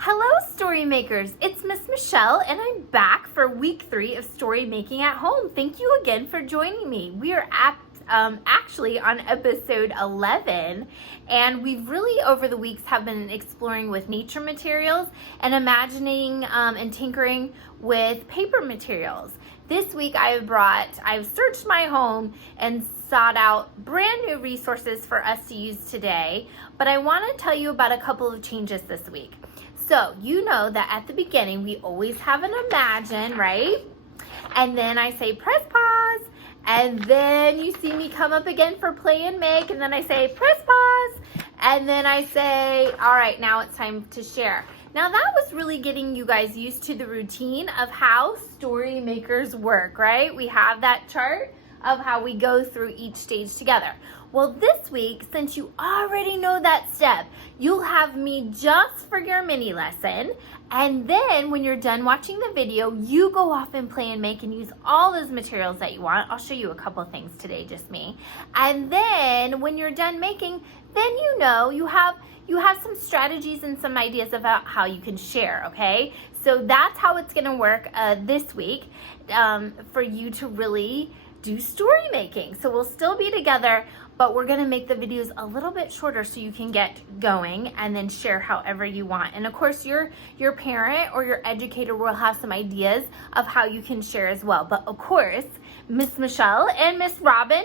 Hello, Story Makers. It's Miss Michelle, and I'm back for week 3 of Story Making at Home. Thank you again for joining me. We are actually on episode 11, and we've really over the weeks have been exploring with nature materials and imagining and tinkering with paper materials. This week I've searched my home and sought out brand new resources for us to use today, but I want to tell you about a couple of changes this week. So you know that at the beginning we always have an imagine, right? And then I say press pause, and then you see me come up again for play and make, and then I say press pause, and then I say, all right, now it's time to share. Now that was really getting you guys used to the routine of how Story Makers work, right? We have that chart of how we go through each stage together. Well, this week, since you already know that step, you'll have me just for your mini lesson. And then when you're done watching the video, you go off and play and make and use all those materials that you want. I'll show you a couple of things today, just me. And then when you're done making, then you know you have some strategies and some ideas about how you can share, okay? So that's how it's gonna work this week for you to really do story making. So we'll still be together, but we're gonna make the videos a little bit shorter so you can get going and then share however you want. And of course, your parent or your educator will have some ideas of how you can share as well. But of course, Miss Michelle and Miss Robin,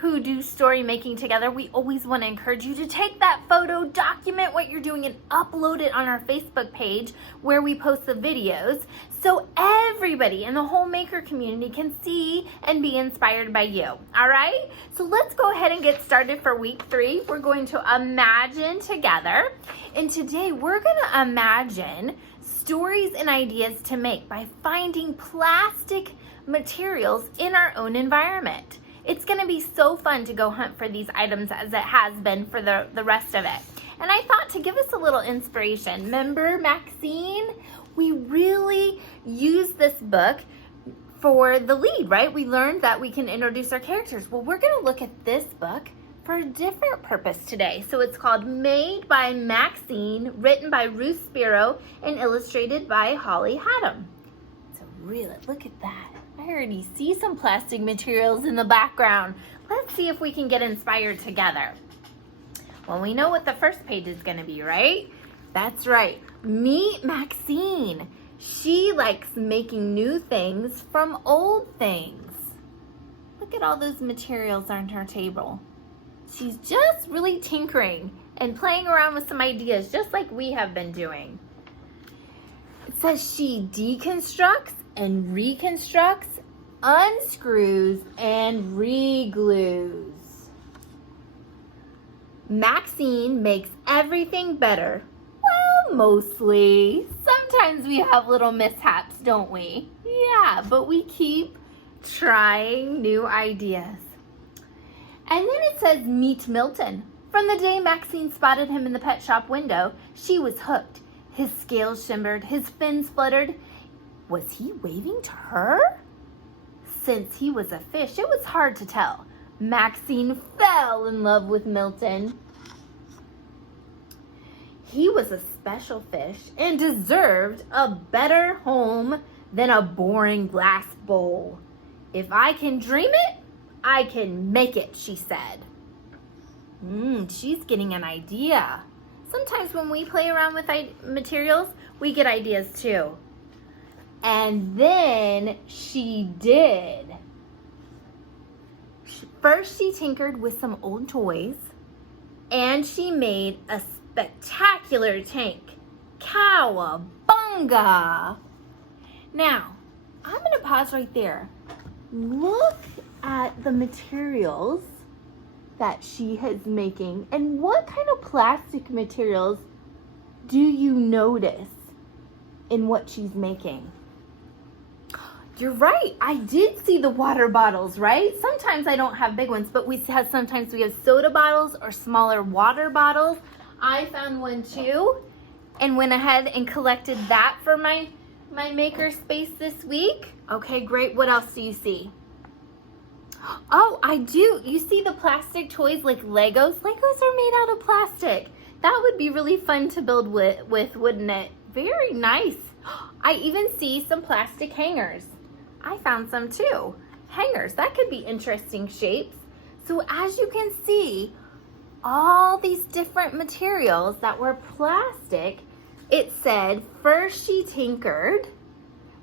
who do story making together, we always want to encourage you to take that photo, document what you're doing, and upload it on our Facebook page where we post the videos so everybody in the whole maker community can see and be inspired by you. All right? So let's go ahead and get started for week 3. We're going to imagine together. And today we're going to imagine stories and ideas to make by finding plastic materials in our own environment. It's going to be so fun to go hunt for these items as it has been for the rest of it. And I thought to give us a little inspiration, remember Maxine? We really use this book for the lead, right? We learned that we can introduce our characters. Well, we're going to look at this book for a different purpose today. So it's called Made by Maxine, written by Ruth Spiro, and illustrated by Holly Haddam. So really, look at that. I already see some plastic materials in the background. Let's see if we can get inspired together. Well, we know what the first page is going to be, right? That's right. Meet Maxine. She likes making new things from old things. Look at all those materials on her table. She's just really tinkering and playing around with some ideas, just like we have been doing. It says she deconstructs and reconstructs, unscrews, and re-glues. Maxine makes everything better. Well, mostly. Sometimes we have little mishaps, don't we? Yeah, but we keep trying new ideas. And then it says, meet Milton. From the day Maxine spotted him in the pet shop window, she was hooked. His scales shimmered, his fins fluttered. Was he waving to her? Since he was a fish, it was hard to tell. Maxine fell in love with Milton. He was a special fish and deserved a better home than a boring glass bowl. If I can dream it, I can make it, she said. She's getting an idea. Sometimes when we play around with materials, we get ideas too. And then she did. First, she tinkered with some old toys, and she made a spectacular tank. Cowabunga! Now, I'm going to pause right there. Look at the materials that she is making, and what kind of plastic materials do you notice in what she's making? You're right. I did see the water bottles, right? Sometimes I don't have big ones, but sometimes we have soda bottles or smaller water bottles. I found one too and went ahead and collected that for my maker space this week. Okay, great. What else do you see? Oh, I do. You see the plastic toys like Legos? Legos are made out of plastic. That would be really fun to build with, wouldn't it? Very nice. I even see some plastic hangers. I found some too. Hangers, that could be interesting shapes. So as you can see, all these different materials that were plastic, it said first she tinkered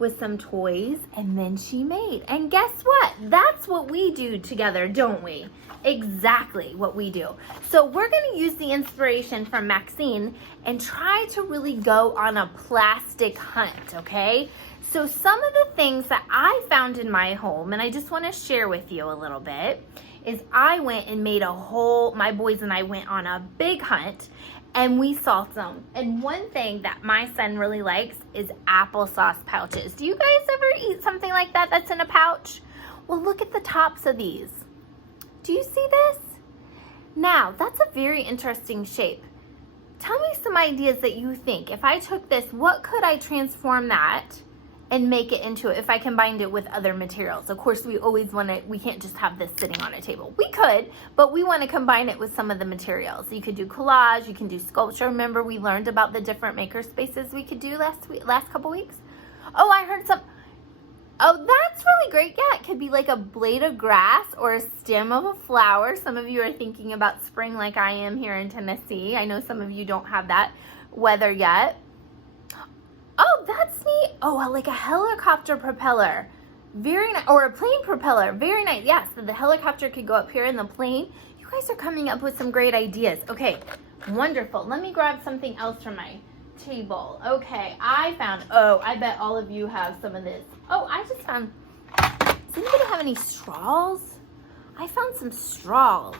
with some toys and then she made. And guess what? That's what we do together, don't we? Exactly what we do. So we're gonna use the inspiration from Maxine and try to really go on a plastic hunt, okay? So some of the things that I found in my home, and I just wanna share with you a little bit, is I went and made my boys and I went on a big hunt and we saw some. And one thing that my son really likes is applesauce pouches. Do you guys ever eat something like that that's in a pouch? Well, look at the tops of these. Do you see this? Now, that's a very interesting shape. Tell me some ideas that you think. If I took this, what could I transform that and make it into if I combined it with other materials? Of course, we can't just have this sitting on a table. We could, but we want to combine it with some of the materials. You could do collage, you can do sculpture. Remember we learned about the different maker spaces we could do last couple weeks? Oh, I heard some. Oh, that's really great. Yeah, it could be like a blade of grass or a stem of a flower. Some of you are thinking about spring like I am here in Tennessee. I know some of you don't have that weather yet. Oh, that's neat. Oh, like a helicopter propeller. Very nice. Or a plane propeller. Very nice. Yes, so the helicopter could go up here in the plane. You guys are coming up with some great ideas. Okay, wonderful. Let me grab something else from my table. Okay, I bet all of you have some of this. Oh, I just found, does anybody have any straws? I found some straws.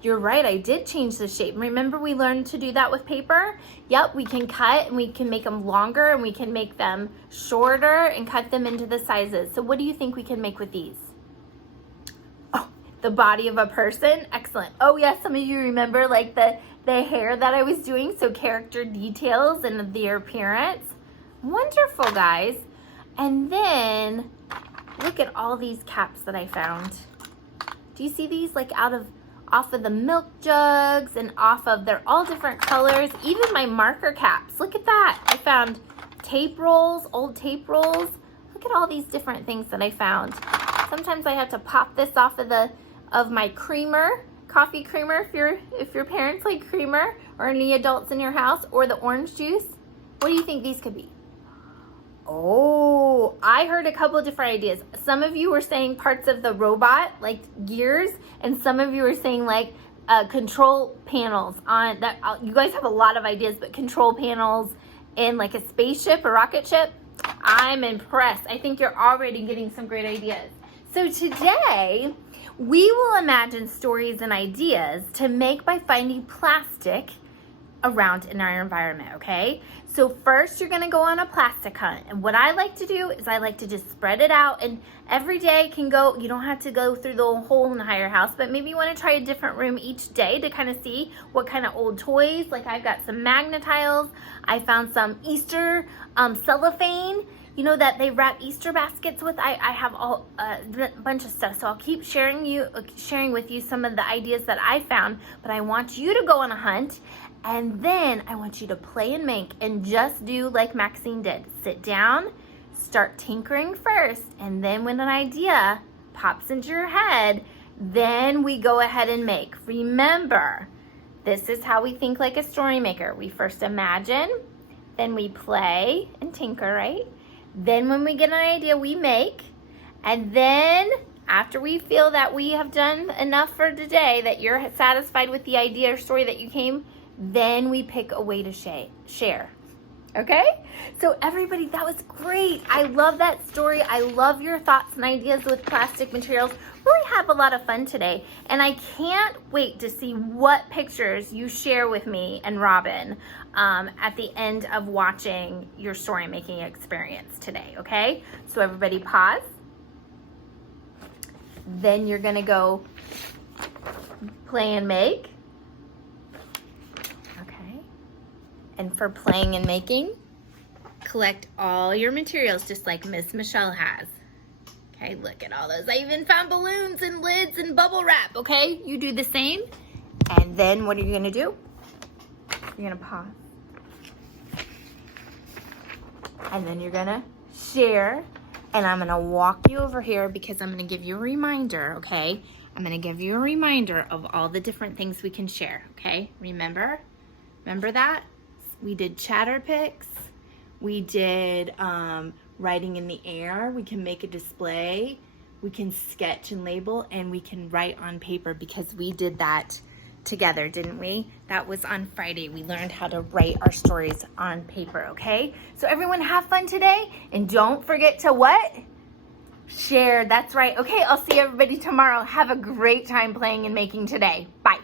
You're right, I did change the shape. Remember we learned to do that with paper? Yep, we can cut and we can make them longer and we can make them shorter and cut them into the sizes. So what do you think we can make with these? Oh, the body of a person? Excellent. Oh yes, some of you remember like the hair that I was doing, so character details and their appearance. Wonderful, guys. And then look at all these caps that I found. Do you see these like off of the milk jugs and they're all different colors. Even my marker caps, look at that. I found tape rolls, old tape rolls. Look at all these different things that I found. Sometimes I have to pop this off of my creamer, coffee creamer if your parents like creamer, or any adults in your house, or the orange juice. What do you think these could be? Oh, I heard a couple of different ideas. Some of you were saying parts of the robot, like gears, and some of you were saying like control panels on that. You guys have a lot of ideas, but control panels in like a spaceship, a rocket ship. I'm impressed. I think you're already getting some great ideas. So today, we will imagine stories and ideas to make by finding plastic around in our environment, okay? So first you're gonna go on a plastic hunt. And what I like to do is I like to just spread it out, and every day can go, you don't have to go through the whole entire house, but maybe you wanna try a different room each day to kind of see what kind of old toys. Like I've got some magnetiles. I found some Easter cellophane, you know, that they wrap Easter baskets with. I have a bunch of stuff, so I'll keep sharing with you some of the ideas that I found, but I want you to go on a hunt, and then I want you to play and make and just do like Maxine did. Sit down, start tinkering first, and then when an idea pops into your head, then we go ahead and make. Remember, this is how we think like a story maker. We first imagine, then we play and tinker, right? Then when we get an idea, we make, and then after we feel that we have done enough for today, that you're satisfied with the idea or story that you came, then we pick a way to share. Okay? So everybody, that was great. I love that story. I love your thoughts and ideas with plastic materials. Really have a lot of fun today. And I can't wait to see what pictures you share with me and Robin at the end of watching your story making experience today, okay? So everybody pause. Then you're gonna go play and make. And for playing and making, collect all your materials just like Miss Michelle has. Okay, look at all those. I even found balloons and lids and bubble wrap, okay? You do the same. And then what are you gonna do? You're gonna pause. And then you're gonna share. And I'm gonna walk you over here because I'm gonna give you a reminder, okay? I'm gonna give you a reminder of all the different things we can share, okay? Remember that? We did chatter pics. We did writing in the air. We can make a display. We can sketch and label, and we can write on paper because we did that together, didn't we? That was on Friday. We learned how to write our stories on paper, okay? So everyone have fun today, and don't forget to what? Share. That's right. Okay, I'll see everybody tomorrow. Have a great time playing and making today. Bye.